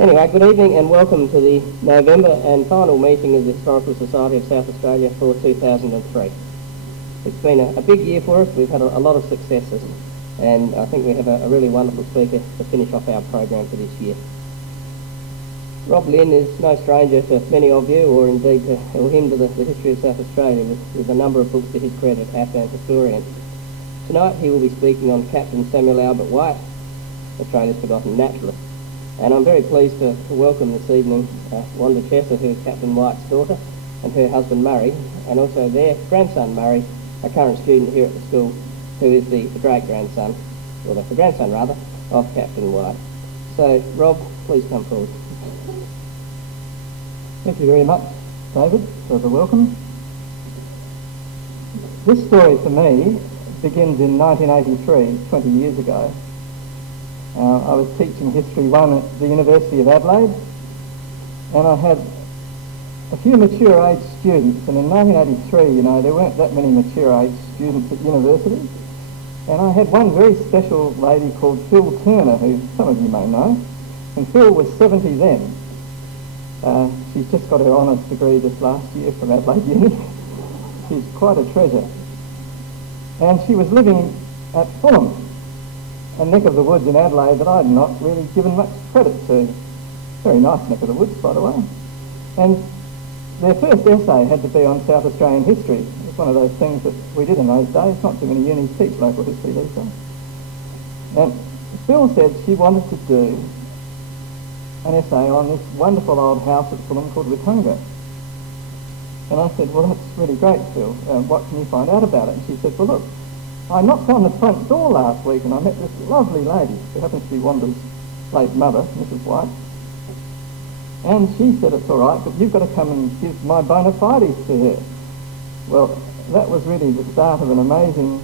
Anyway, good evening and welcome to the November and final meeting of the Historical Society of South Australia for 2003. It's been a big year for us. We've had a lot of successes, and I think we have a really wonderful speaker to finish off our program for this year. Rob Linn is no stranger to many of you, or indeed to the history of South Australia, with a number of books to his credit as an historian. Tonight he will be speaking on Captain Samuel Albert White, Australia's forgotten naturalist. And I'm very pleased to welcome this evening Wanda Chesser, who is Captain White's daughter, and her husband Murray, and also their grandson Murray, a current student here at the school, who is the great-grandson, or the grandson rather, of Captain White. So, Rob, please come forward. Thank you very much, David, for the welcome. This story for me begins in 1983, 20 years ago. I was teaching History 1 at the University of Adelaide, and I had a few mature age students, and in 1983, there weren't that many mature age students at university, and I had one very special lady called Phil Turner, who some of you may know, and Phil was 70 then. She's just got her honours degree this last year from Adelaide Uni. She's quite a treasure. And she was living at Fulham, a neck of the woods in Adelaide that I'd not really given much credit to. Very nice neck of the woods, by the way. And their first essay had to be on South Australian history. It was one of those things that we did in those days. Not too many unis teach local history these days. And Phil said she wanted to do an essay on this wonderful old house at Fulham called Witunga. And I said, well, that's really great, Phil. What can you find out about it? And she said, well, look, I knocked on the front door last week and I met this lovely lady who happens to be Wanda's late mother, Mrs. White. And she said, it's all right, but you've got to come and give my bona fides to her. Well, that was really the start of an amazing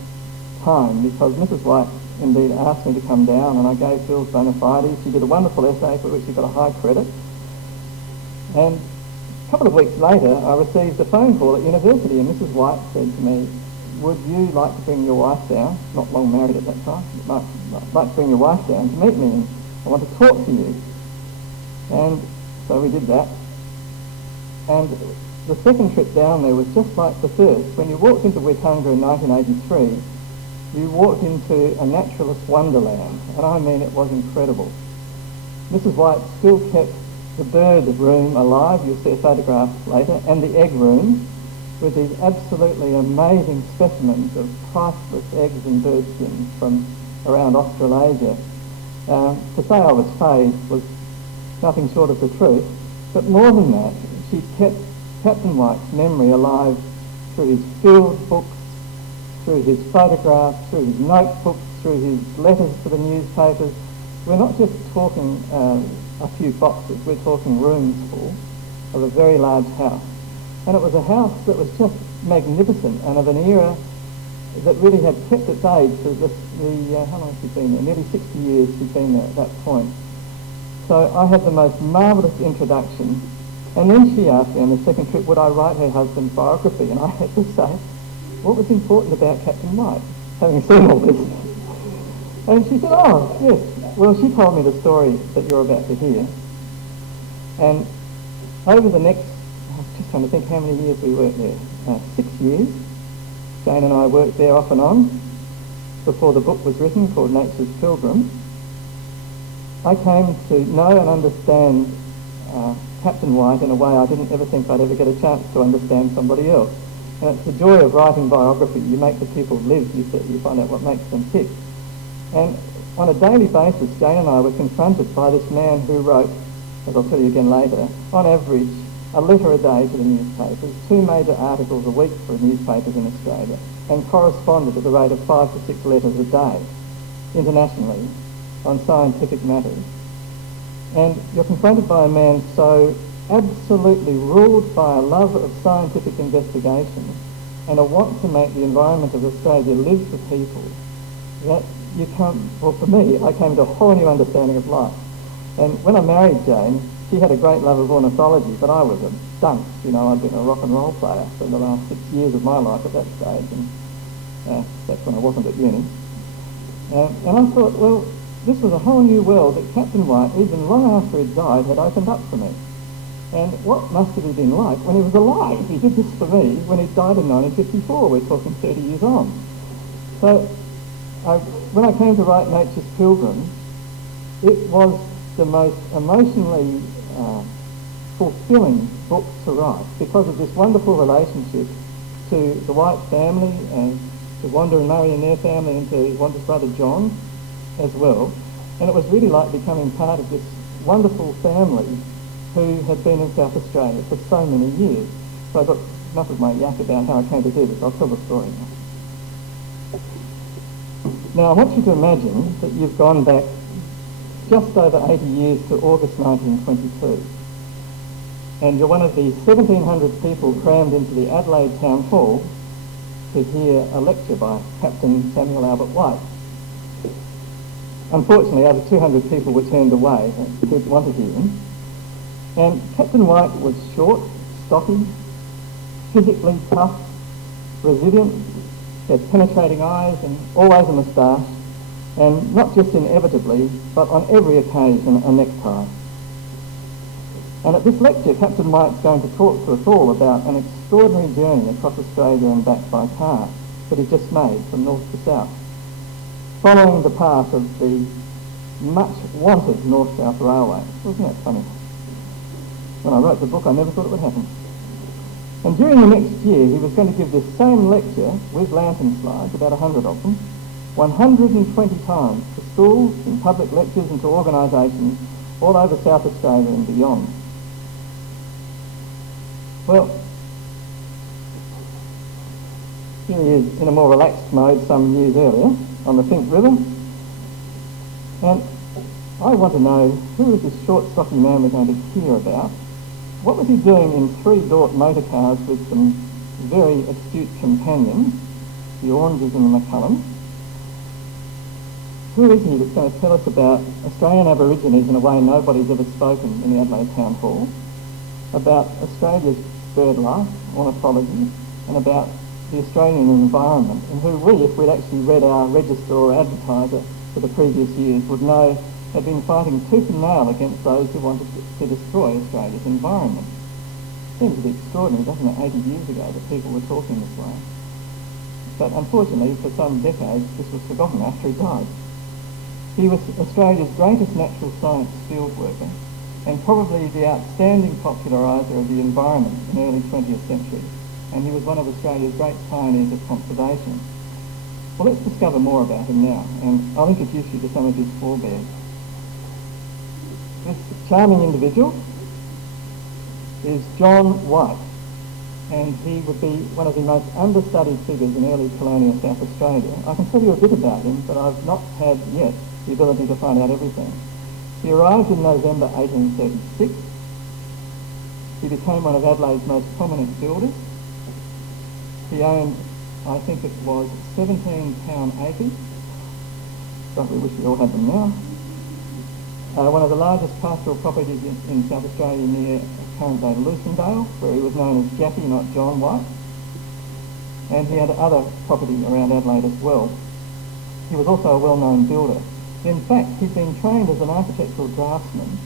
time, because Mrs. White indeed asked me to come down, and I gave Phil's bona fides. She did a wonderful essay for which she got a high credit. And a couple of weeks later, I received a phone call at university, and Mrs. White said to me, would you like to bring your wife down? Not long married at that time. But like to bring your wife down to meet me, and I want to talk to you. And so we did that. And the second trip down there was just like the first. When you walked into Witunga in 1983, you walked into a naturalist wonderland, and I mean it was incredible. Mrs. White still kept the bird room alive, you'll see a photograph later, and the egg room, with these absolutely amazing specimens of priceless eggs and bird skins from around Australasia. To say I was phased was nothing short of the truth, but more than that, she kept Captain White's memory alive through his field books, through his photographs, through his notebooks, through his letters to the newspapers. We're not just talking a few boxes, we're talking rooms full of a very large house. And it was a house that was just magnificent and of an era that really had kept its age for how long has she been there? Nearly 60 years she'd been there at that point. So I had the most marvellous introduction. And then she asked me on the second trip, would I write her husband's biography? And I had to say, what was important about Captain White, having seen all this? And she said, oh, yes. Well, she told me the story that you're about to hear. And over the next, I'm just trying to think how many years we worked there. 6 years. Jane and I worked there off and on before the book was written called Nature's Pilgrim. I came to know and understand Captain White in a way I didn't ever think I'd ever get a chance to understand somebody else. And it's the joy of writing biography. You make the people live, you find out what makes them tick. And on a daily basis, Jane and I were confronted by this man who wrote, as I'll tell you again later, on average, a letter a day to the newspapers, 2 major articles a week for newspapers in Australia, and corresponded at the rate of 5 to 6 letters a day, internationally, on scientific matters. And you're confronted by a man so absolutely ruled by a love of scientific investigation and a want to make the environment of Australia live for people, that you come, well for me, I came to a whole new understanding of life. And when I married Jane, she had a great love of ornithology, but I was a dunce. I'd been a rock and roll player for the last 6 years of my life at that stage, and that's when I wasn't at uni. And I thought, well, this was a whole new world that Captain White, even long after he'd died, had opened up for me. And what must have he been like when he was alive? He did this for me when he died in 1954. We're talking 30 years on. So when I came to write Nature's Pilgrim, it was the most emotionally fulfilling book to write because of this wonderful relationship to the White family and to Wanda and Murray and their family and to Wanda's brother John as well. And it was really like becoming part of this wonderful family who had been in South Australia for so many years. So I've got enough of my yak about how I came to do this. I'll tell the story now. Now I want you to imagine that you've gone back just over 80 years to August 1922. And you're one of the 1,700 people crammed into the Adelaide Town Hall to hear a lecture by Captain Samuel Albert White. Unfortunately, over 200 people were turned away who didn't want to hear him. And Captain White was short, stocky, physically tough, resilient, he had penetrating eyes and always a moustache, and not just inevitably, but on every occasion a necktie. And at this lecture, Captain White's going to talk to us all about an extraordinary journey across Australia and back by car that he just made from north to south, following the path of the much-wanted North-South Railway. Wasn't that funny? When I wrote the book, I never thought it would happen. And during the next year, he was going to give this same lecture with lantern slides, about 100 of them, 120 times to schools and public lectures and to organisations all over South Australia and beyond. Well, here he is in a more relaxed mode some years earlier on the Finke River. And I want to know who is this short, stocky man we're going to hear about. What was he doing in 3 Dort motor cars with some very astute companions, the Oranges and the McCullums? Who is he that's going to tell us about Australian Aborigines in a way nobody's ever spoken in the Adelaide Town Hall, about Australia's bird life, ornithology, and about the Australian environment, and who we, if we'd actually read our register or advertiser for the previous years, would know had been fighting tooth and nail against those who wanted to destroy Australia's environment. Seems a bit extraordinary, doesn't it, 80 years ago that people were talking this way. But unfortunately, for some decades, this was forgotten after he died. He was Australia's greatest natural science field worker and probably the outstanding populariser of the environment in the early 20th century, and he was one of Australia's great pioneers of conservation. Well, let's discover more about him now, and I'll introduce you to some of his forebears. This charming individual is John White, and he would be one of the most understudied figures in early colonial South Australia. I can tell you a bit about him, but I've not had yet the ability to find out everything. He arrived in November 1836. He became one of Adelaide's most prominent builders. He owned, I think it was 17 town acres. God, we wish we all had them now. One of the largest pastoral properties in South Australia near current day Lucindale, where he was known as Jackie, not John White. And he had other property around Adelaide as well. He was also a well-known builder. In fact, he'd been trained as an architectural draftsman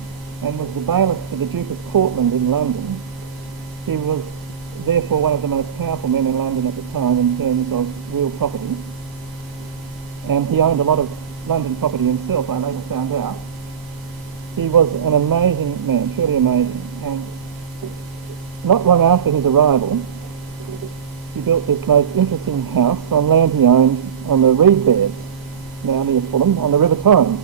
and was the bailiff for the Duke of Portland in London. He was therefore one of the most powerful men in London at the time in terms of real property. And he owned a lot of London property himself, I later found out. He was an amazing man, truly amazing. And not long after his arrival, he built this most interesting house on land he owned on the reed beds, now near Fulham, on the River Torrens.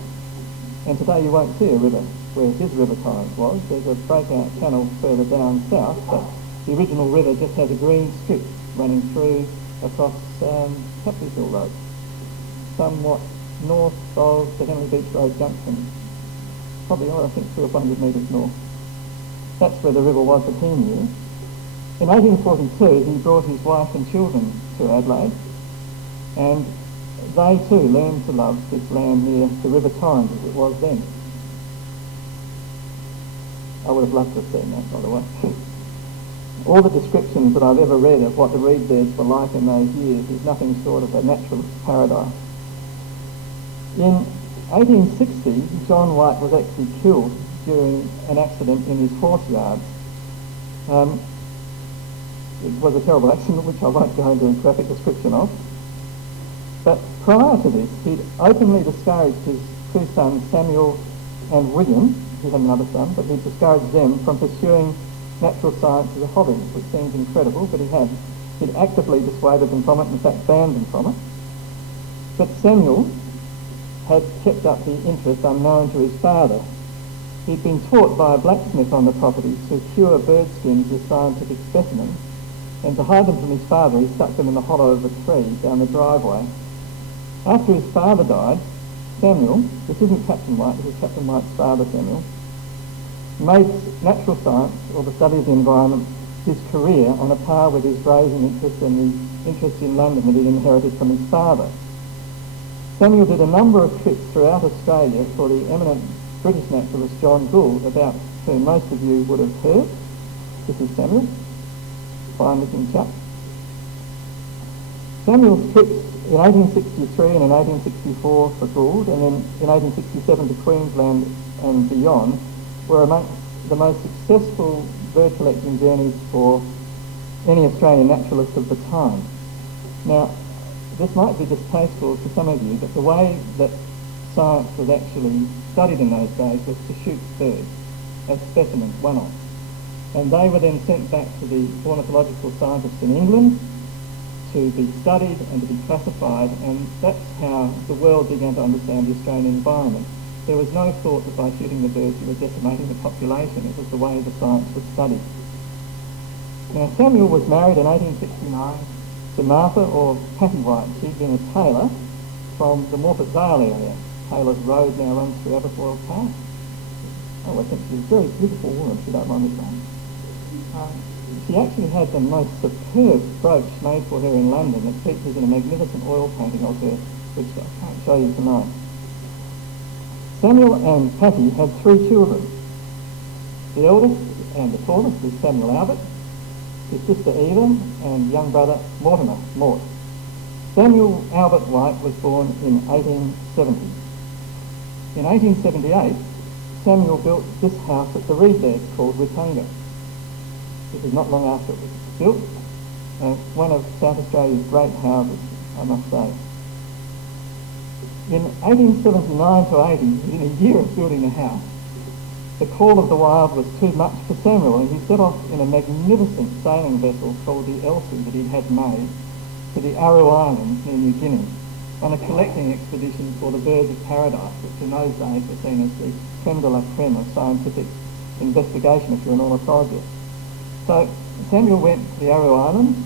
And today you won't see a river where his River Torrens was. There's a breakout channel further down south, but the original river just has a green strip running through across Tapley Hill Road, somewhat north of the Henley Beach Road junction, probably, I think, 300 or 400 metres north. That's where the river was that he knew. In 1842, he brought his wife and children to Adelaide, and they too learned to love this land near the River Torrens as it was then. I would have loved to have seen that, by the way. All the descriptions that I've ever read of what the reed beds were like in those years is nothing short of a naturalist paradise. In 1860, John White was actually killed during an accident in his horse yard. It was a terrible accident, which I won't go into a graphic description of. But prior to this, he'd openly discouraged his two sons, Samuel and William. He had another son, but he'd discouraged them from pursuing natural science as a hobby, which seems incredible, but he'd actively dissuaded them from it, in fact banned them from it. But Samuel had kept up the interest unknown to his father. He'd been taught by a blacksmith on the property to cure bird skins with scientific specimens, and to hide them from his father, he stuck them in the hollow of a tree down the driveway. After his father died, Samuel, this isn't Captain White, this is Captain White's father, Samuel, made natural science, or the study of the environment, his career on a par with his grazing interest and the interest in London that he'd inherited from his father. Samuel did a number of trips throughout Australia for the eminent British naturalist John Gould, about whom most of you would have heard. This is Samuel, fine-looking chap. Samuel's trips in 1863 and in 1864 for Gould, and then in 1867 to Queensland and beyond, were amongst the most successful bird collecting journeys for any Australian naturalist of the time. Now, this might be distasteful to some of you, but the way that science was actually studied in those days was to shoot birds as specimens, one-off. And they were then sent back to the ornithological scientists in England to be studied and to be classified, and that's how the world began to understand the Australian environment. There was no thought that by shooting the birds you were decimating the population. It was the way the science was studied. Now, Samuel was married in 1869 to Martha, or Patty White. She'd been a tailor from the Morpeth Vale area. Taylor's Road now runs through Aberfoyle Park. Oh, I think she's a very beautiful woman, if you don't mind me saying. She actually had the most superb brooch made for her in London that features in a magnificent oil painting of her, which I can't show you tonight. Samuel and Patty had 3 children. The eldest and the tallest is Samuel Albert, his sister Eva, and young brother Mortimer, Mort. Samuel Albert White was born in 1870. In 1878, Samuel built this house at the reed bed called Witunga. This is not long after it was built, one of South Australia's great houses, I must say. In 1879 to 80, within a year of building the house, the call of the wild was too much for Samuel, and he set off in a magnificent sailing vessel called the Elsie that he had made to the Aru Islands near New Guinea on a collecting expedition for the birds of paradise, which in those days were seen as the creme de la creme of scientific investigation if you're an ornithologist. So Samuel went to the Aru Islands,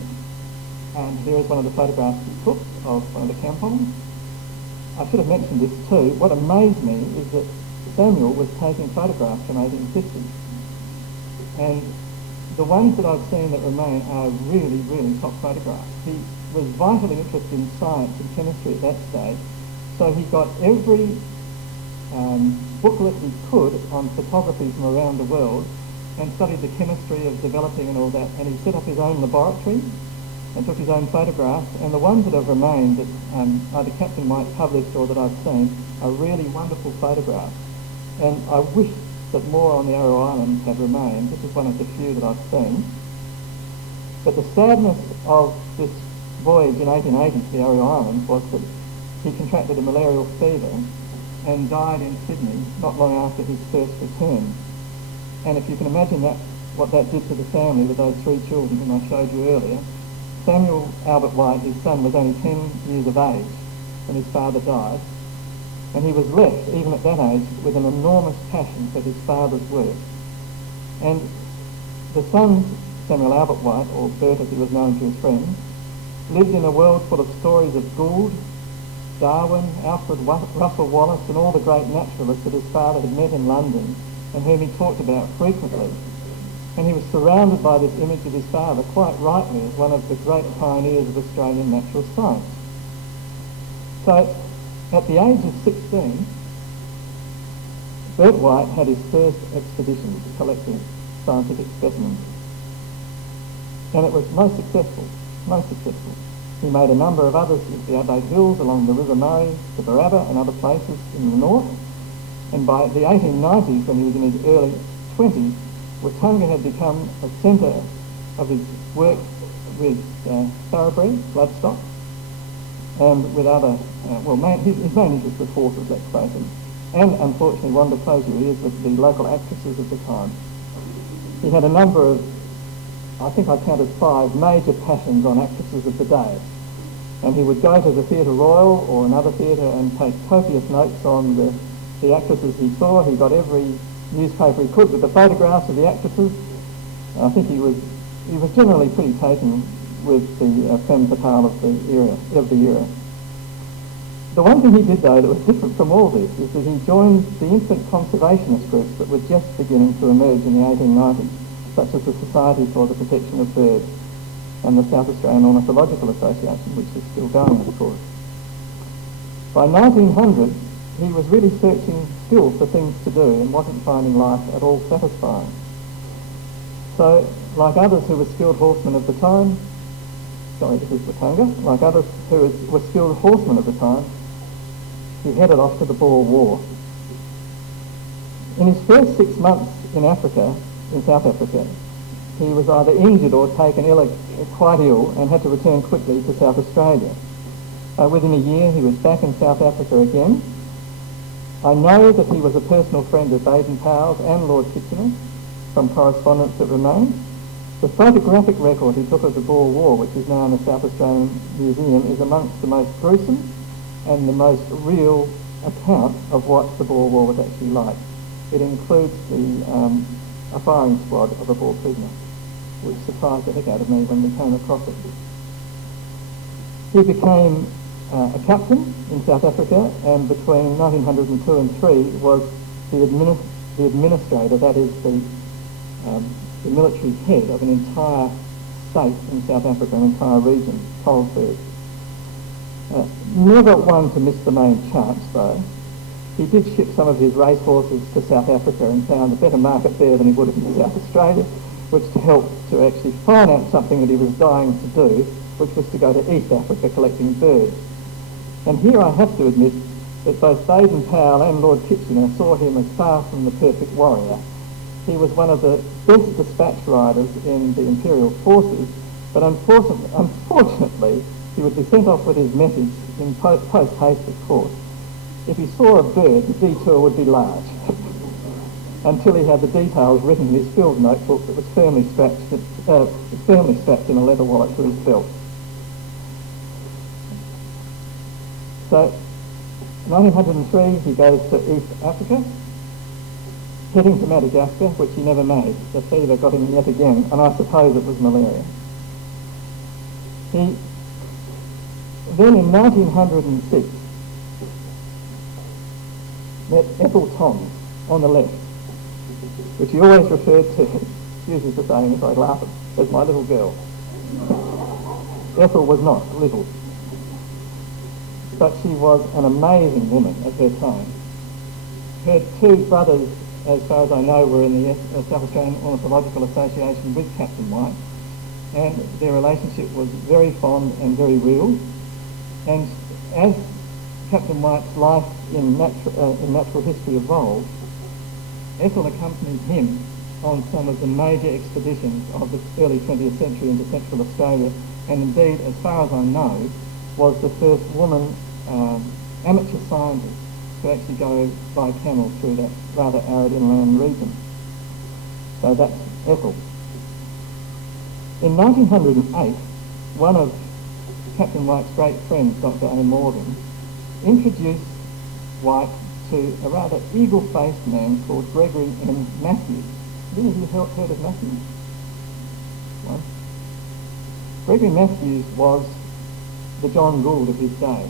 and here is one of the photographs he took of one of the kampongs. I should have mentioned this too. What amazed me is that Samuel was taking photographs from 1850, and the ones that I've seen that remain are really, really top photographs. He was vitally interested in science and chemistry at that stage, so he got every booklet he could on photography from around the world and studied the chemistry of developing and all that, and he set up his own laboratory and took his own photographs, and the ones that have remained that either Captain White published or that I've seen are really wonderful photographs, and I wish that more on the Aru Islands had remained. This is one of the few that I've seen. But the sadness of this voyage in 1880 to the Aru Islands was that he contracted a malarial fever and died in Sydney not long after his first return. And if you can imagine that, what that did to the family with those 3 children whom I showed you earlier, Samuel Albert White, his son, was only 10 years of age when his father died, and he was left, even at that age, with an enormous passion for his father's work. And the son, Samuel Albert White, or Bert as he was known to his friends, lived in a world full of stories of Gould, Darwin, Alfred Russel Wallace, and all the great naturalists that his father had met in London and whom he talked about frequently. And he was surrounded by this image of his father, quite rightly, as one of the great pioneers of Australian natural science. So, at the age of 16, Bert White had his first expedition collecting scientific specimens. And it was most successful, most successful. He made a number of others at the Adelaide Hills, along the River Murray, the Barabba and other places in the north. And by the 1890s, when he was in his early 20s, Watunga had become a centre of his work with thoroughbred, bloodstock, and with other, his main interest was horses, let's face it. And unfortunately, Wanda close your ears with the local actresses of the time. He had a number of, I think I counted 5 major passions on actresses of the day. And he would go to the Theatre Royal or another theatre and take copious notes on the actresses he saw. He got every newspaper he could with the photographs of the actresses. I think he was generally pretty taken with the femme fatale of the era. The one thing he did, though, that was different from all this is that he joined the infant conservationist groups that were just beginning to emerge in the 1890s, such as the Society for the Protection of Birds and the South Australian Ornithological Association, which is still going, of course. By 1900, he was really searching still for things to do and wasn't finding life at all satisfying. So, like others who were skilled horsemen of the time, this is Watunga, like others who were skilled horsemen of the time, he headed off to the Boer War. In his first 6 months in Africa, in South Africa, he was either injured or taken quite ill and had to return quickly to South Australia. Within a year, he was back in South Africa again. I know that he was a personal friend of Baden-Powell's and Lord Kitchener from correspondence that remains. The photographic record he took of the Boer War, which is now in the South Australian Museum, is amongst the most gruesome and the most real account of what the Boer War was actually like. It includes a firing squad of a Boer prisoner, which surprised the heck out of me when we came across it. He became a captain in South Africa, and between 1902 and 3 was the administrator, that is the military head of an entire state in South Africa, an entire region, Colesberg. Never one to miss the main chance, though. He did ship some of his racehorses to South Africa and found a better market there than he would have in South Australia, which to help to actually finance something that he was dying to do, which was to go to East Africa collecting birds. And here I have to admit that both Baden-Powell and Lord Kitchener saw him as far from the perfect warrior. He was one of the best dispatch riders in the Imperial forces, but unfortunately he would be sent off with his message in post-haste, of course. If he saw a bird, the detour would be large, until he had the details written in his field notebook that was firmly strapped in a leather wallet to his belt. So, 1903, he goes to East Africa, heading to Madagascar, which he never made. The fever got him yet again, and I suppose it was malaria. Then in 1906, met Ethel Tom on the left, which he always referred to, excuses the saying if I laugh at, as my little girl. Ethel was not little, but she was an amazing woman at her time. Her 2 brothers, as far as I know, were in the South Australian Ornithological Association with Captain White, and their relationship was very fond and very real. And as Captain White's life in natural history evolved, Ethel accompanied him on some of the major expeditions of the early 20th century into Central Australia, and indeed, as far as I know, was the first woman amateur scientist to actually go by camel through that rather arid inland region. So that's Ethel. In 1908, one of Captain White's great friends, Dr. A. Morgan, introduced White to a rather eagle-faced man called Gregory M. Matthews. Have any of you heard of Matthews? One. Gregory Matthews was the John Gould of his day.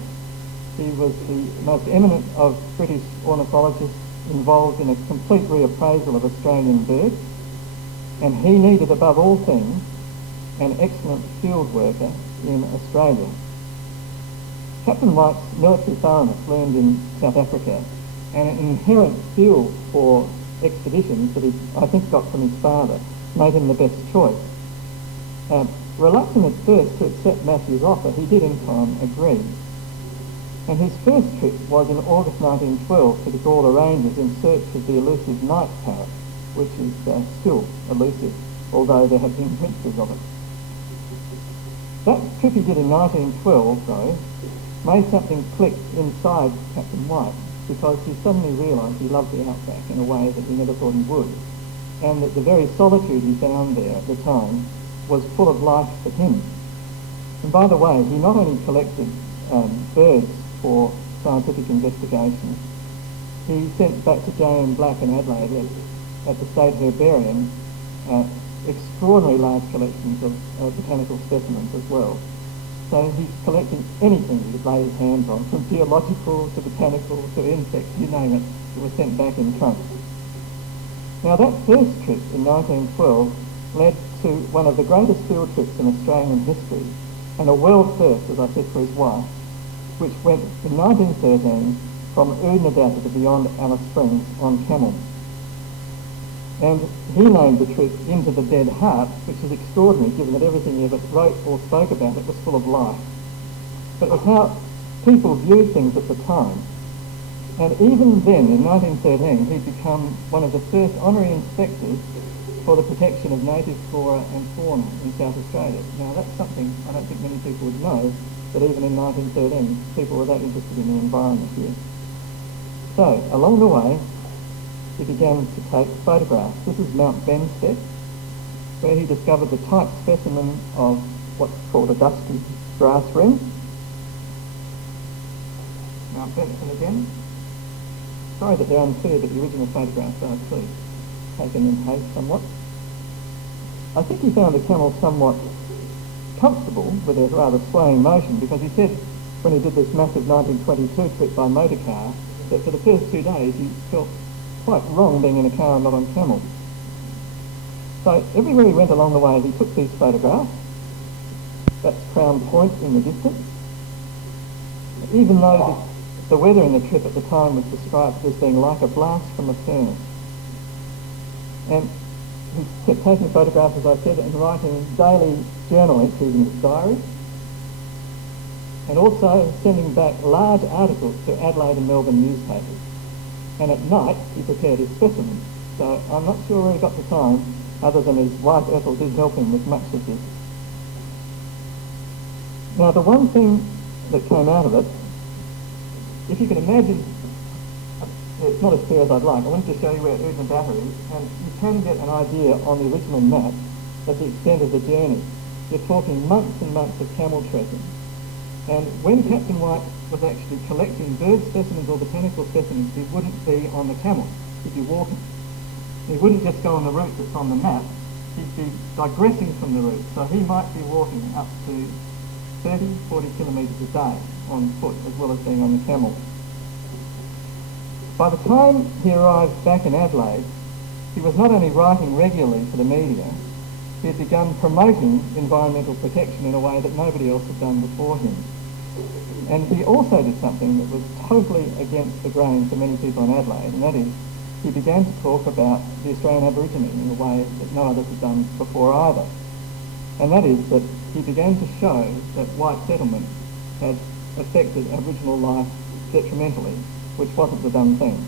He was the most eminent of British ornithologists involved in a complete reappraisal of Australian birds, and he needed, above all things, an excellent field worker in Australia. Captain White's military thoroughness learned in South Africa, and an inherent feel for expeditions that he, I think, got from his father, made him the best choice. reluctant at first to accept Matthew's offer, he did in time agree. And his first trip was in August 1912 to the Gawler Ranges in search of the elusive night parrot, which is still elusive, although there have been glimpses of it. That trip he did in 1912, though, made something click inside Captain White, because he suddenly realised he loved the outback in a way that he never thought he would, and that the very solitude he found there at the time was full of life for him. And by the way, he not only collected birds for scientific investigation, he sent back to J.M. Black in Adelaide at the State Herbarium extraordinary large collections of botanical specimens as well. So he's collecting anything he could lay his hands on, from geological to botanical to insects, you name it, that was sent back in trunks. Now that first trip in 1912 led to one of the greatest field trips in Australian history, and a world first, as I said, for his wife, which went in 1913 from Oodnadatta to beyond Alice Springs on camel. And he named the trip Into the Dead Heart, which is extraordinary given that everything he ever wrote or spoke about it was full of life. But it was how people viewed things at the time. And even then, in 1913, he'd become one of the first honorary inspectors for the protection of native flora and fauna in South Australia. Now that's something I don't think many people would know, that even in 1913 people were that interested in the environment here. So, along the way, he began to take photographs. This is Mount Benstead, where he discovered the type specimen of what's called a dusky grass wren. Mount Benstead again. Sorry that they're unclear, but the original photographs are clear, taken in haste somewhat. I think he found the camel somewhat comfortable with a rather swaying motion, because he said when he did this massive 1922 trip by motor car that for the first 2 days he felt quite wrong being in a car and not on camel. So everywhere he went along the way he took these photographs. That's Crown Point in the distance. Even though the weather in the trip at the time was described as being like a blast from a furnace. And he kept taking photographs, as I said, and writing daily journal entries in his diary, and also sending back large articles to Adelaide and Melbourne newspapers. And at night he prepared his specimens. So I'm not sure where he got the time, other than his wife Ethel did help him with much of this. Now the one thing that came out of it, if you can imagine, it's not as clear as I'd like. I wanted to show you where Oodnadatta is, and you can get an idea on the original map of the extent of the journey. You're talking months and months of camel trekking. And when Captain White was actually collecting bird specimens or botanical specimens, he wouldn't be on the camel, he'd be walking. He wouldn't just go on the route that's on the map, he'd be digressing from the route. So he might be walking up to 30, 40 kilometres a day on foot, as well as being on the camel. By the time he arrived back in Adelaide, he was not only writing regularly for the media, he had begun promoting environmental protection in a way that nobody else had done before him. And he also did something that was totally against the grain for many people in Adelaide, and that is, he began to talk about the Australian Aborigine in a way that no others had done before either. And that is that he began to show that white settlement had affected Aboriginal life detrimentally, which wasn't the done thing.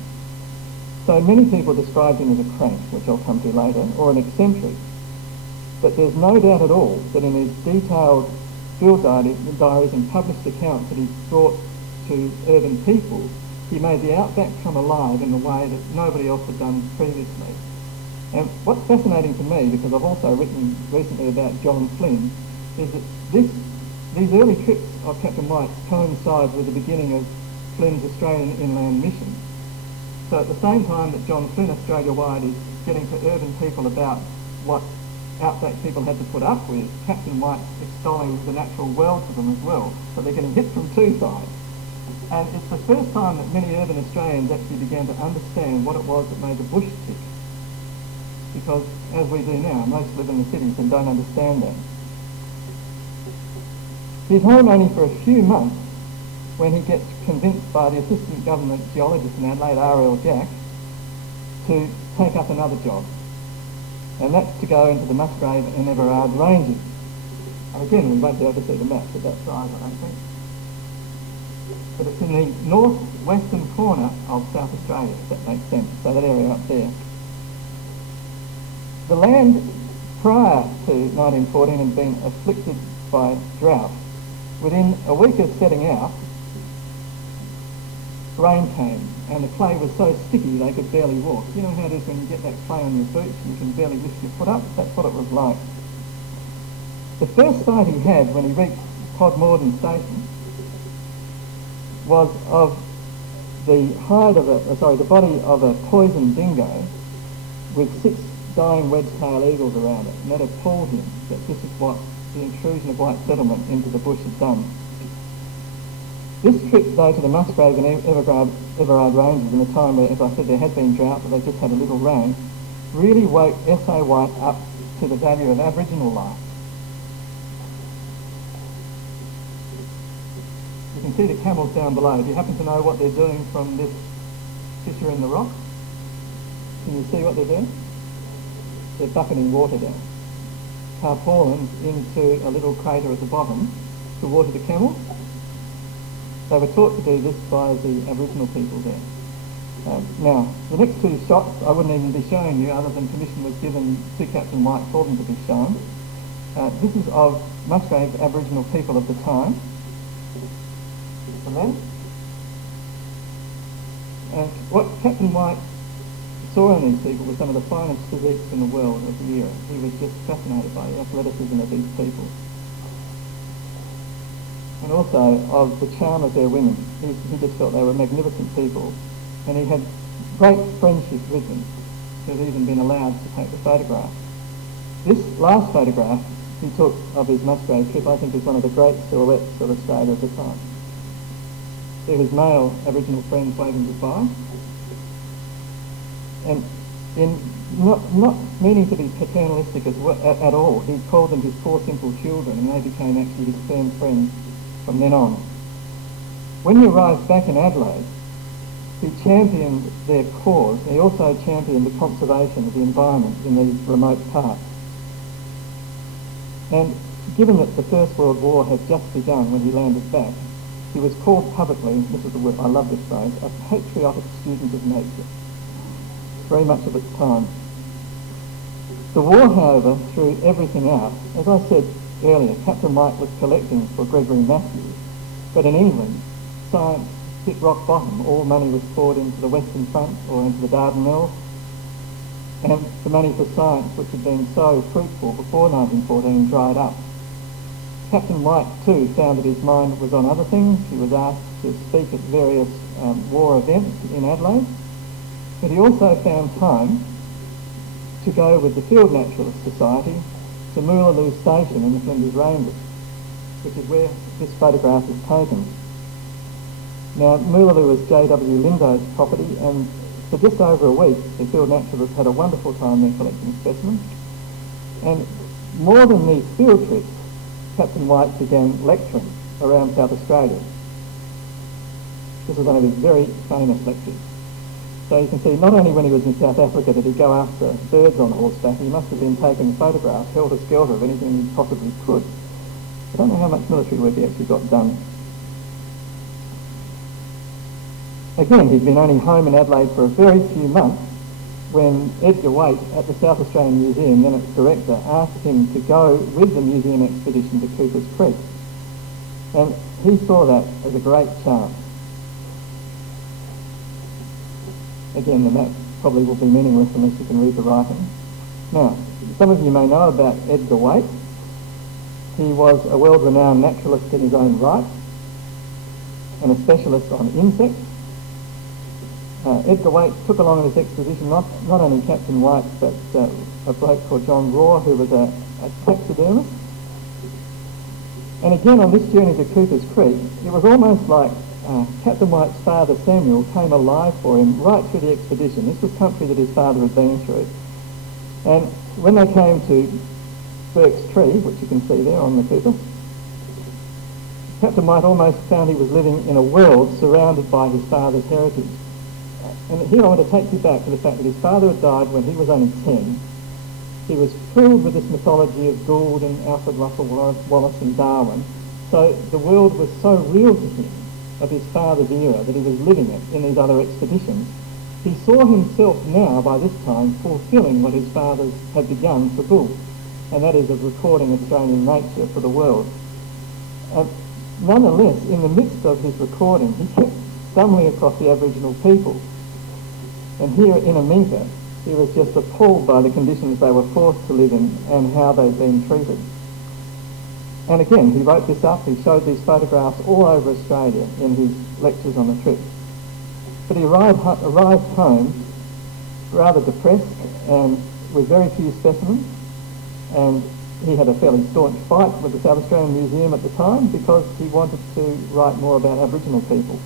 So many people described him as a crank, which I'll come to later, or an eccentric. But there's no doubt at all that in his detailed field diaries and published accounts that he brought to urban people, he made the outback come alive in a way that nobody else had done previously. And what's fascinating to me, because I've also written recently about John Flynn, is that these early trips of Captain White coincide with the beginning of Flynn's Australian Inland Mission. So at the same time that John Flynn Australia-wide is getting to urban people about what outback people had to put up with, Captain White's extolling the natural world to them as well, so they're getting hit from two sides. And it's the first time that many urban Australians actually began to understand what it was that made the bush tick. Because, as we do now, most live in the cities and don't understand that. He's home only for a few months when he gets convinced by the assistant government geologist in Adelaide, R.L. Jack, to take up another job. And that's to go into the Musgrave and Everard Ranges. And again, we won't be able to see the map at that size, I don't think. But it's in the northwestern corner of South Australia, if that makes sense. So that area up there. The land prior to 1914 had been afflicted by drought. Within a week of setting out, rain came, and the clay was so sticky they could barely walk. You know how it is when you get that clay on your boots and you can barely lift your foot up? That's what it was like. The first sight he had when he reached Podmorden Station was of the body of a poisoned dingo with 6 dying wedge-tailed eagles around it, and that appalled him that this is what the intrusion of white settlement into the bush had done. This trip, though, to the Musgrave and Everard Ranges in a time where, as I said, there had been drought, but they just had a little rain, really woke S.A. White up to the value of Aboriginal life. You can see the camels down below. Do you happen to know what they're doing from this fissure in the rock? Can you see what they're doing? They're bucketing water down. Tarpaulins into a little crater at the bottom to water the camels. They were taught to do this by the Aboriginal people there. Now, the next 2 shots I wouldn't even be showing you other than permission was given to Captain White for them to be shown. This is of Musgrave's Aboriginal people of the time. And what Captain White saw in these people was some of the finest physiques in the world of the era. He was just fascinated by the athleticism of these people. And also of the charm of their women. He just felt they were magnificent people. And he had great friendship with them. He had even been allowed to take the photograph. This last photograph he took of his Musgrave trip, I think, is one of the great silhouettes of Australia at the time. There his male Aboriginal friends waving goodbye. And in not meaning to be paternalistic at all, he called them his 4 simple children, and they became actually his firm friends from then on. When he arrived back in Adelaide, he championed their cause. He also championed the conservation of the environment in these remote parts. And given that the First World War had just begun when he landed back, he was called publicly, this is the word, I love this phrase, a patriotic student of nature. Very much of its time. The war, however, threw everything out. As I said earlier, Captain White was collecting for Gregory Matthews, but in England, science hit rock bottom. All money was poured into the Western Front or into the Dardanelles, and the money for science, which had been so fruitful before 1914, dried up. Captain White, too, found that his mind was on other things. He was asked to speak at various war events in Adelaide, but he also found time to go with the Field Naturalist Society to Moolaloo Station in the Flinders Ranges, which is where this photograph is taken. Now, Moolaloo is J.W. Lindo's property, and for just over a week, the Field Naturalists had a wonderful time there collecting specimens. And more than these field trips, Captain White began lecturing around South Australia. This was one of his very famous lectures. So you can see, not only when he was in South Africa did he go after birds on horseback, he must have been taking photographs, helter-skelter, of anything he possibly could. I don't know how much military work he actually got done. Again, he'd been only home in Adelaide for a very few months when Edgar Waite at the South Australian Museum, then its director, asked him to go with the museum expedition to Cooper's Creek. And he saw that as a great chance. Again, the map probably will be meaningless unless you can read the writing. Now, some of you may know about Edgar Waite. He was a world-renowned naturalist in his own right and a specialist on insects. Edgar Waite took along in his expedition not only Captain White, but a bloke called John Raw, who was a taxidermist. And again, on this journey to Cooper's Creek, it was almost like Captain White's father Samuel came alive for him right through the expedition. This was country that his father had been through. And when they came to Burke's Tree, which you can see there on the Cooper, Captain White almost found he was living in a world surrounded by his father's heritage. And here I want to take you back to the fact that his father had died when he was only 10. he was filled with this mythology of Gould and Alfred Russel Wallace and Darwin. So the world was so real to him of his father's era that he was living it in these other expeditions. He saw himself now, by this time, fulfilling what his fathers had begun to build, and that is of recording Australian nature for the world. Nonetheless, in the midst of his recording, he kept stumbling across the Aboriginal people. And here in Amita, he was just appalled by the conditions they were forced to live in and how they'd been treated. And again, he wrote this up, he showed these photographs all over Australia in his lectures on the trip. But he arrived home rather depressed and with very few specimens, and he had a fairly staunch fight with the South Australian Museum at the time because he wanted to write more about Aboriginal people,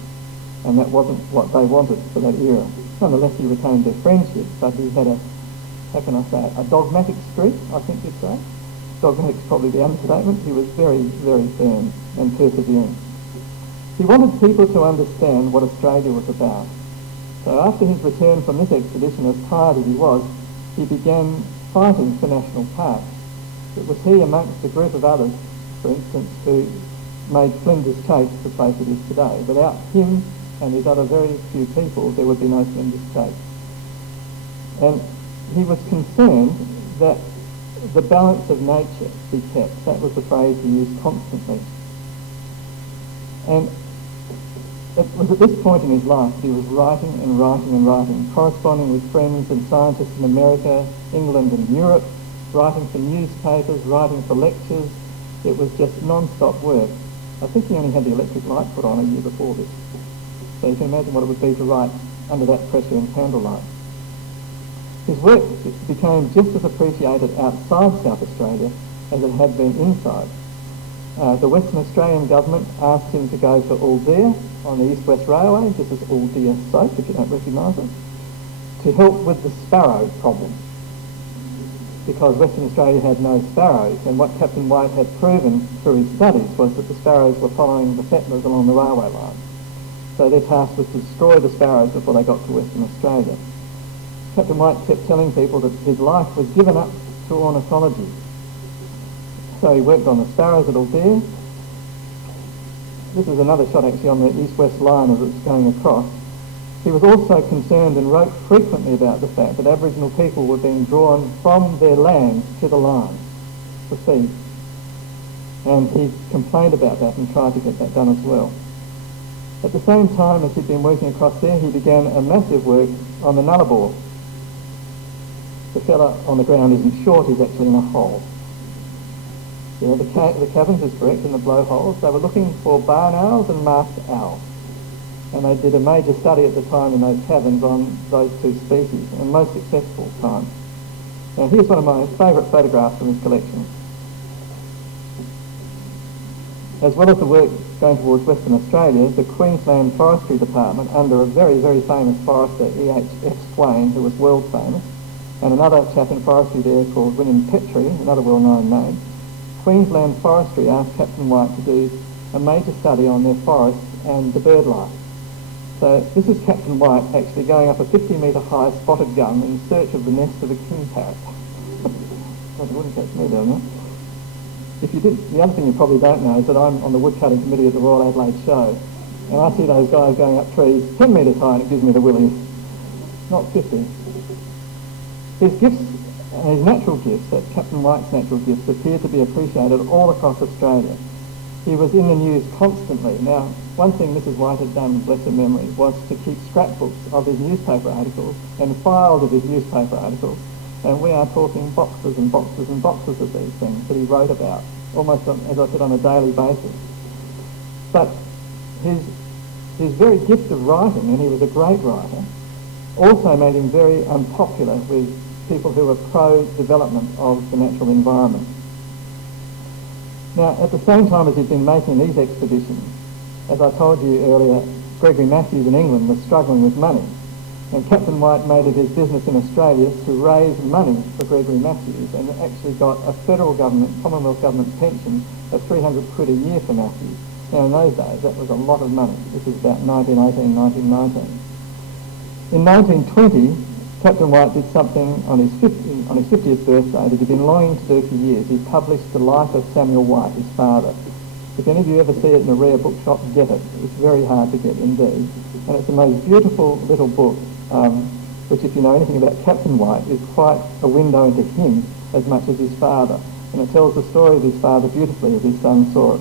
and that wasn't what they wanted for that era. Nonetheless, he retained their friendship, but he had a dogmatic streak, I think you'd say. Dogmatic's probably the understatement. He was very, very firm and persevering. He wanted people to understand what Australia was about. So after his return from this expedition, as tired as he was, he began fighting for national parks. It was he amongst a group of others, for instance, who made Flinders Chase the place it is today. Without him and these other very few people, there would be no Flinders Chase. And he was concerned that the balance of nature be kept. That was the phrase he used constantly. And it was at this point in his life that he was writing and writing and writing, corresponding with friends and scientists in America, England and Europe, writing for newspapers, writing for lectures. It was just non-stop work. I think he only had the electric light put on a year before this. So you can imagine what it would be to write under that pressure in candlelight. His work became just as appreciated outside South Australia as it had been inside. The Western Australian government asked him to go to Aldea on the East-West Railway, this is Aldea soap if you don't recognise it, to help with the sparrow problem, because Western Australia had no sparrows, and what Captain White had proven through his studies was that the sparrows were following the settlers along the railway line. So their task was to destroy the sparrows before they got to Western Australia. Captain White kept telling people that his life was given up to ornithology. So he worked on the sparrows at Aldea. This is another shot actually on the east-west line as it's going across. He was also concerned and wrote frequently about the fact that Aboriginal people were being drawn from their lands to the line to feed. And he complained about that and tried to get that done as well. At the same time as he'd been working across there, he began a massive work on the Nullarbor. The fella on the ground isn't short, he's actually in a hole. Yeah, the caverns is correct in the blowholes. They were looking for barn owls and masked owls. And they did a major study at the time in those caverns on those two species, and most successful time. Now here's one of my favourite photographs from his collection. As well as the work going towards Western Australia, the Queensland Forestry Department, under a very, very famous forester, E.H.F. Swain, who was world famous, and another chap in forestry there called William Petrie, another well-known name, Queensland Forestry asked Captain White to do a major study on their forests and the bird life. So this is Captain White actually going up a 50-metre high spotted gum in search of the nest of a king parrot. Well, you wouldn't catch me doing that. If you did, the other thing you probably don't know is that I'm on the woodcutting committee at the Royal Adelaide Show, and I see those guys going up trees 10 metres high and it gives me the willies. Not 50. His gifts, his natural gifts, Captain White's natural gifts, appear to be appreciated all across Australia. He was in the news constantly. Now, one thing Mrs. White had done, bless her memory, was to keep scrapbooks of his newspaper articles and files of his newspaper articles, and we are talking boxes and boxes and boxes of these things that he wrote about, almost, as I said, on a daily basis. But his very gift of writing, and he was a great writer, also made him very unpopular with people who were pro-development of the natural environment. Now, at the same time as he'd been making these expeditions, as I told you earlier, Gregory Matthews in England was struggling with money, and Captain White made it his business in Australia to raise money for Gregory Matthews, and actually got a federal government, Commonwealth government pension of 300 quid a year for Matthews. Now, in those days, that was a lot of money. This is about 1918, 1919. In 1920, Captain White did something on his 50th birthday that he'd been longing to do for years. He published The Life of Samuel White, his father. If any of you ever see it in a rare bookshop, get it. It's very hard to get indeed. And it's the most beautiful little book, which, if you know anything about Captain White, is quite a window into him as much as his father. And it tells the story of his father beautifully as his son saw it.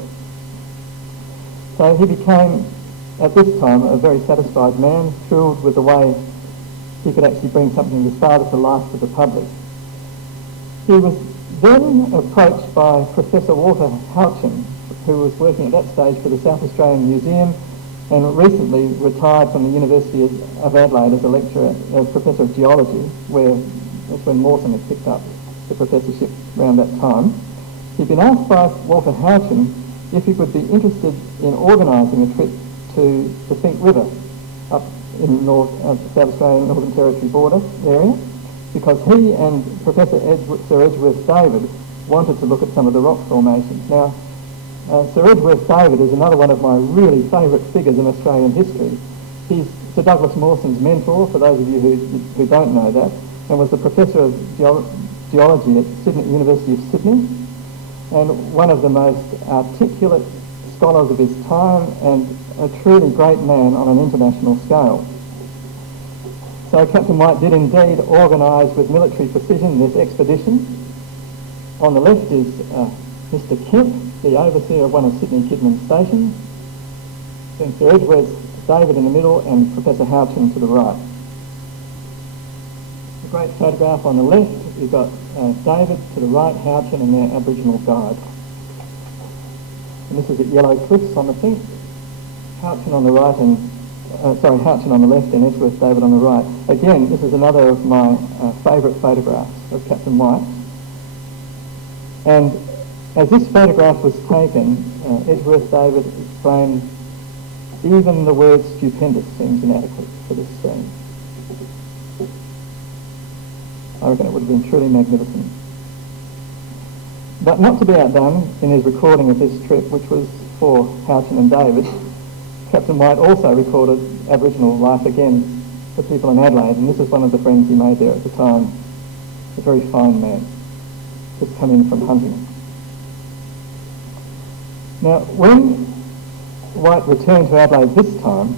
So he became, at this time, a very satisfied man, thrilled with the way he could actually bring something of his father to life for the public. He was then approached by Professor Walter Houchen, who was working at that stage for the South Australian Museum and recently retired from the University of Adelaide as a lecturer, as Professor of Geology, that's when Mawson had picked up the professorship around that time. He'd been asked by Walter Houchen if he would be interested in organising a trip to the Finke River up in South Australian Northern Territory border area, because he and Professor Sir Edgeworth David wanted to look at some of the rock formations. Now, Sir Edgeworth David is another one of my really favourite figures in Australian history. He's Sir Douglas Mawson's mentor, for those of you who don't know that, and was the Professor of Geology at University of Sydney, and one of the most articulate scholars of his time and a truly great man on an international scale. So Captain White did indeed organise with military precision this expedition. On the left is Mr. Kemp, the overseer of one of Sydney Kidman's stations. Then Sir Edgeworth David in the middle and Professor Houchen to the right. A great photograph on the left, you've got David to the right, Houchen and their Aboriginal guide. And this is at Yellow Cliffs on the Finke. Houchen on the right and, Houchen on the left and Edgeworth David on the right. Again, this is another of my favourite photographs of Captain White. And as this photograph was taken, Edgeworth David exclaimed, "Even the word stupendous seems inadequate for this scene." I reckon it would have been truly magnificent. But not to be outdone in his recording of this trip, which was for Houchen and David, Captain White also recorded Aboriginal life again for people in Adelaide, and this is one of the friends he made there at the time, a very fine man, just come in from hunting. Now, when White returned to Adelaide this time,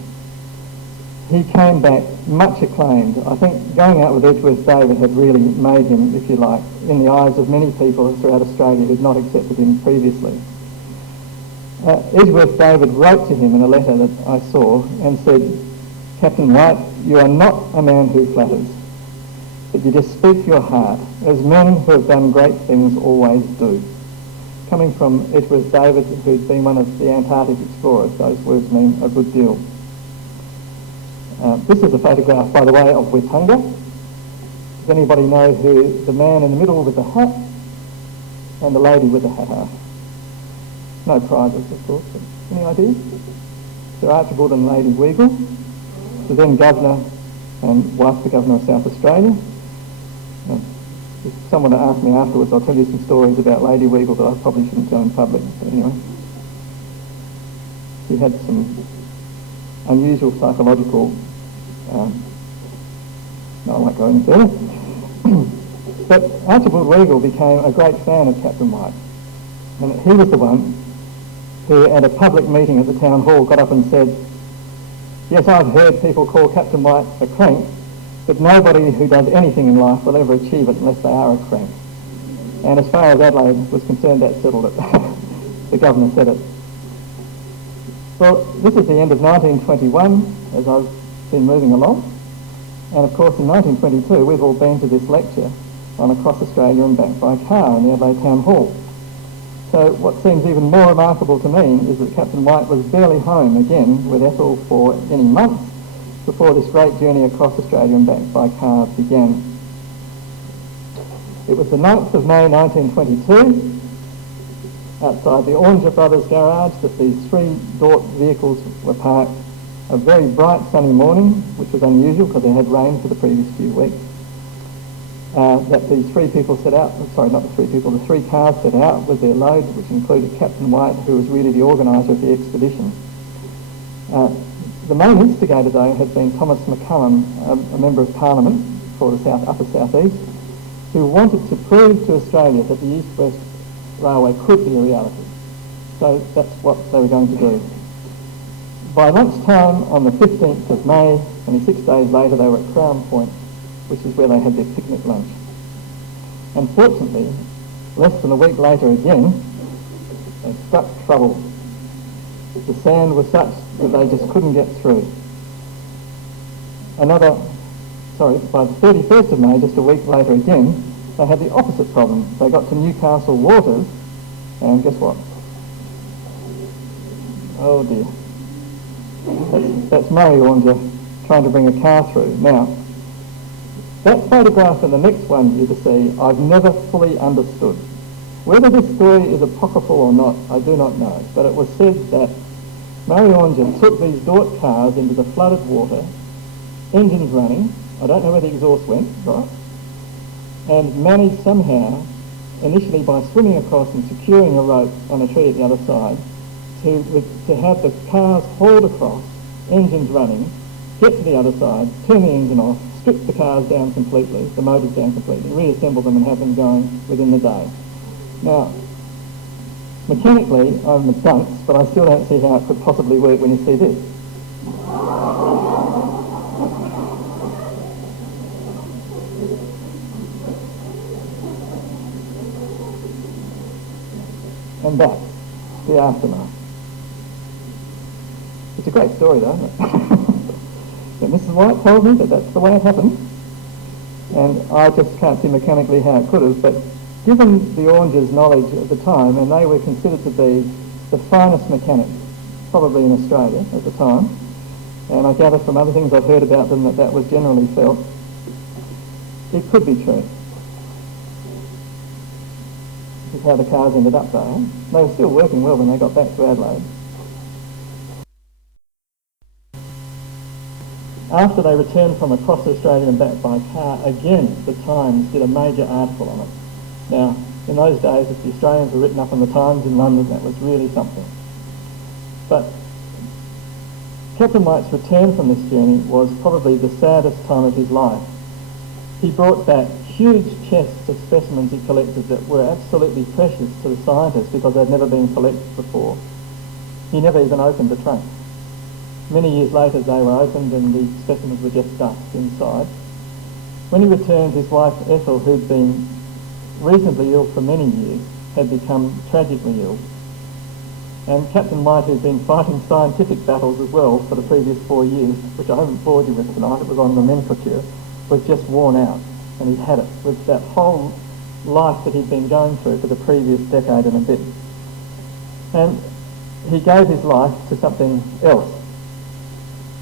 he came back much acclaimed. I think going out with Edgeworth David had really made him, if you like, in the eyes of many people throughout Australia who had not accepted him previously. Edgeworth David wrote to him in a letter that I saw and said, "Captain White, you are not a man who flatters, but you just speak your heart, as men who have done great things always do." Coming from Edgeworth David, who's been one of the Antarctic explorers, those words mean a good deal. This is a photograph, by the way, of Witunga. Does anybody know who the man in the middle with the hat and the lady with the hat are? No prizes, of course, but any ideas? Sir Archibald and Lady Weagle, the then Governor and wife the Governor of South Australia. If someone asked me afterwards, I'll tell you some stories about Lady Weagle that I probably shouldn't tell in public, but anyway. She had some unusual psychological, no, I won't go into there. But Archibald Weagle became a great fan of Captain White, and he was the one who at a public meeting at the town hall got up and said, "Yes, I've heard people call Captain White a crank, but nobody who does anything in life will ever achieve it unless they are a crank." And as far as Adelaide was concerned, that settled it. The Governor said it. Well, this is the end of 1921, as I've been moving along. And of course, in 1922, we've all been to this lecture on Across Australia and back by car in the Adelaide Town Hall. So what seems even more remarkable to me is that Captain White was barely home again with Ethel for any months before this great journey across Australia and back by car began. It was the 9th of May 1922, outside the Oranger Brothers garage, that these three Dort vehicles were parked. A very bright sunny morning, which was unusual because it had rained for the previous few weeks. That these three people set out, sorry, not the three people, the three cars set out with their load, which included Captain White, who was really the organiser of the expedition. The main instigator, though, had been Thomas McCullum, a Member of Parliament, for the upper southeast, who wanted to prove to Australia that the East-West Railway could be a reality. So that's what they were going to do. By lunchtime on the 15th of May, 26 days later, they were at Crown Point, which is where they had their picnic lunch. Unfortunately, less than a week later again, they struck trouble. The sand was such that they just couldn't get through. By the 31st of May, just a week later again, they had the opposite problem. They got to Newcastle Waters, and guess what? Oh dear. That's Murray Oranger trying to bring a car through. Now, that photograph and the next one you're to see, I've never fully understood. Whether this story is apocryphal or not, I do not know. But it was said that Murray Oranger took these Dort cars into the flooded water, engines running, I don't know where the exhaust went, right? And managed somehow, initially by swimming across and securing a rope on a tree at the other side, to have the cars hauled across, engines running, get to the other side, turn the engine off, strip the cars down completely, the motors down completely, reassemble them and have them going within the day. Now, mechanically, I'm a dunce, but I still don't see how it could possibly work when you see this. And that's the aftermath. It's a great story though, isn't it? But Mrs. White told me that that's the way it happened, and I just can't see mechanically how it could have, but given the Orangers' knowledge at the time, and they were considered to be the finest mechanics probably in Australia at the time, and I gather from other things I've heard about them that was generally felt, it could be true. This is how the cars ended up though. They were still working well when they got back to Adelaide. After they returned from across Australia and back by car, again the Times did a major article on it. Now, in those days, if the Australians were written up in the Times in London, that was really something. But Captain White's return from this journey was probably the saddest time of his life. He brought back huge chests of specimens he collected that were absolutely precious to the scientists because they'd never been collected before. He never even opened the trunk. Many years later they were opened and the specimens were just dust inside. When he returned, his wife Ethel, who'd been reasonably ill for many years, had become tragically ill. And Captain White, who'd been fighting scientific battles as well for the previous 4 years, which I haven't bored you with tonight, it was on nomenclature, was just worn out. And he'd had it with that whole life that he'd been going through for the previous decade and a bit. And he gave his life to something else.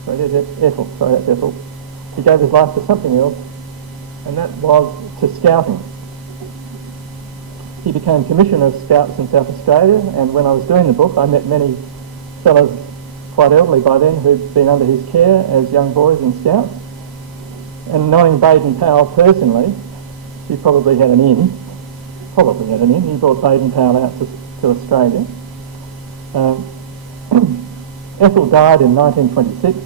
Sorry, that's Ethel. He gave his life to something else, and that was to scouting. He became Commissioner of Scouts in South Australia, and when I was doing the book, I met many fellows, quite elderly by then, who'd been under his care as young boys in Scouts. And knowing Baden-Powell personally, she probably had an in. He brought Baden-Powell out to Australia. Ethel died in 1926,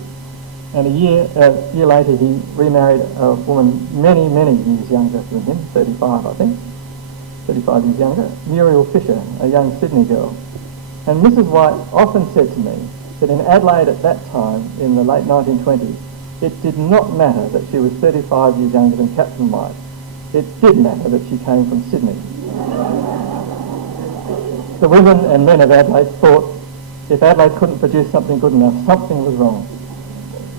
and a year later he remarried a woman many years younger than him, 35 I think, 35 years younger, Muriel Fisher, a young Sydney girl. And Mrs. White often said to me that in Adelaide at that time, in the late 1920s, it did not matter that she was 35 years younger than Captain White. It did matter that she came from Sydney. The women and men of Adelaide thought if Adelaide couldn't produce something good enough, something was wrong.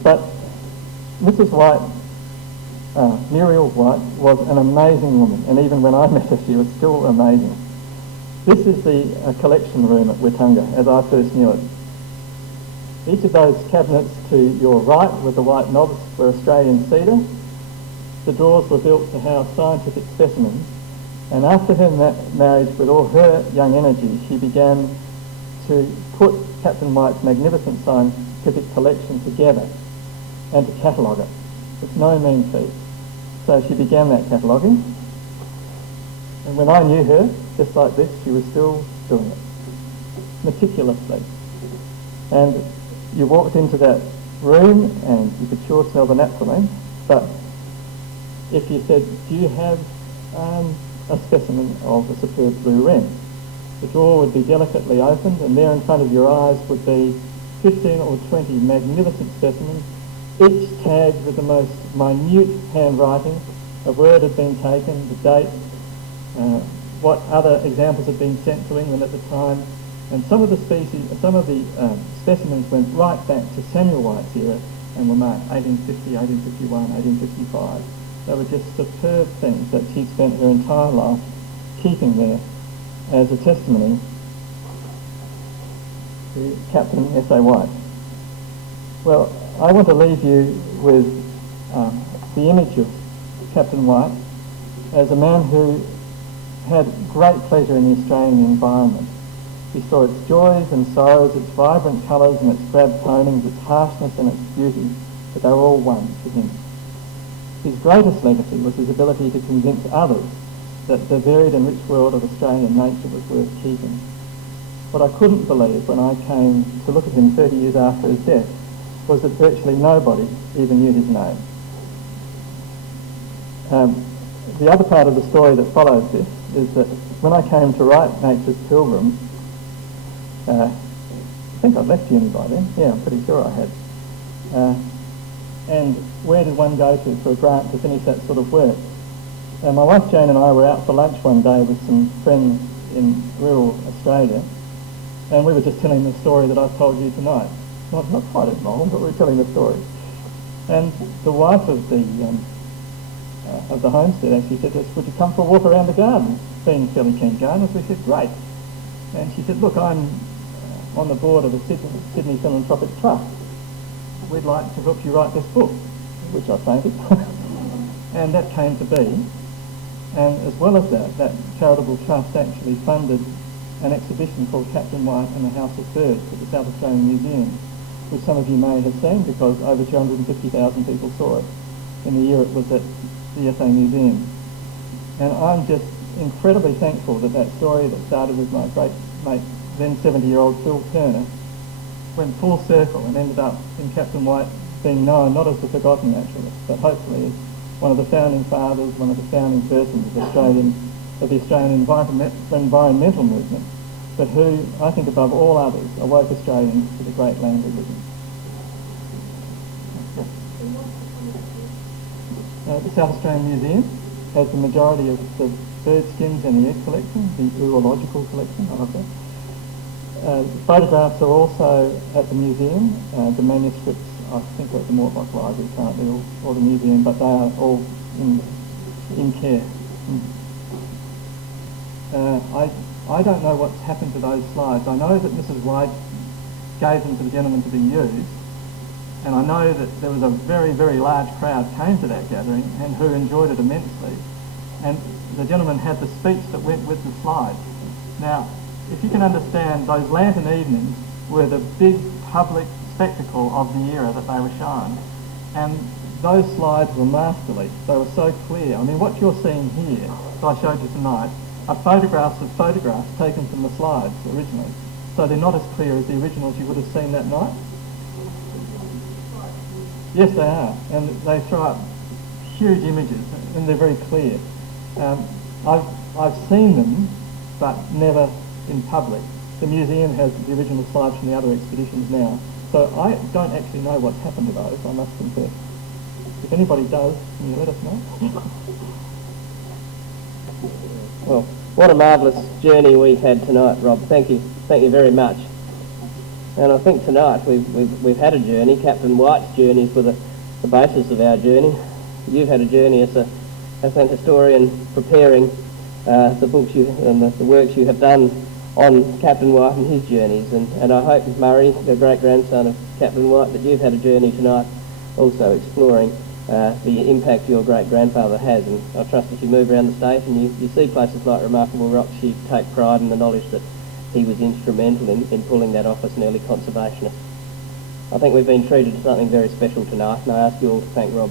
But Mrs. White, Muriel White, was an amazing woman, and even when I met her, she was still amazing. This is the collection room at Wittunga, as I first knew it. Each of those cabinets to your right with the white knobs were Australian cedar. The drawers were built to house scientific specimens, and after her marriage, with all her young energy, she began to put Captain White's magnificent scientific collection together and to catalogue it. It's no mean feat. So she began that cataloguing, and when I knew her, just like this, she was still doing it, meticulously. And you walked into that room and you could sure smell the naphthalene, but if you said, do you have a specimen of a superb blue wren? The drawer would be delicately opened, and there in front of your eyes would be 15 or 20 magnificent specimens, each tagged with the most minute handwriting of where it had been taken, the date, what other examples had been sent to England at the time, and some of the specimens went right back to Samuel White's era and were marked 1850, 1851, 1855. They were just superb things that she'd spent her entire life keeping there as a testimony to Captain S.A. White. Well, I want to leave you with the image of Captain White as a man who had great pleasure in the Australian environment. He saw its joys and sorrows, its vibrant colours and its drab tonings, its harshness and its beauty, but they were all one to him. His greatest legacy was his ability to convince others that the varied and rich world of Australian nature was worth keeping. What I couldn't believe when I came to look at him 30 years after his death was that virtually nobody even knew his name. The other part of the story that follows this is that when I came to write Nature's Pilgrim, I think I'd left uni by then. Yeah, I'm pretty sure I had. And where did one go to for a grant to finish that sort of work? My wife Jane and I were out for lunch one day with some friends in rural Australia, and we were just telling the story that I've told you tonight. Not quite as long, but we were telling the story. And the wife of the homestead actually said to us, would you come for a walk around the garden? Being fairly keen gardeners, we said, great. And she said, look, I'm on the board of the Sydney Philanthropic Trust. We'd like to help you write this book, which I fainted. And that came to be. And as well as that charitable trust actually funded an exhibition called Captain White and the House of Birds at the South Australian Museum, which some of you may have seen because over 250,000 people saw it in the year it was at the SA Museum. And I'm just incredibly thankful that story that started with my great mate, then 70-year-old Phil Turner, went full circle and ended up in Captain White being known not as the forgotten naturalist, but hopefully as one of the founding fathers, one of the founding persons of the Australian environmental movement, but who, I think above all others, awoke Australians to the great land we live in. The South Australian Museum has the majority of the bird skins and the egg collection, the oological collection, I love that. The photographs are also at the museum. The manuscripts, I think, are at the Mortlock Library currently, or the museum, but they are all in care. I don't know what's happened to those slides. I know that Mrs. White gave them to the gentleman to be used, and I know that there was a very, very large crowd came to that gathering and who enjoyed it immensely. And the gentleman had the speech that went with the slides. Now, if you can understand, those lantern evenings were the big public spectacle of the era that they were shown. And those slides were masterly. They were so clear. I mean, what you're seeing here, that I showed you tonight, are photographs of photographs taken from the slides originally. So they're not as clear as the originals you would have seen that night. Yes, they are. And they throw up huge images, and they're very clear. I've seen them, but never in public. The museum has the original slides from the other expeditions now. So I don't actually know what's happened to those, I must confess. If anybody does, can you let us know? Well, what a marvellous journey we had tonight, Rob. Thank you very much. And I think tonight we've had a journey. Captain White's journeys were the basis of our journey. You've had a journey as an historian preparing the books and the works you have done on Captain White and his journeys. And I hope, Murray, the great-grandson of Captain White, that you've had a journey tonight also exploring the impact your great-grandfather has. And I trust as you move around the state and you see places like Remarkable Rocks, you take pride in the knowledge that he was instrumental in pulling that off as an early conservationist. I think we've been treated to something very special tonight, and I ask you all to thank Rob.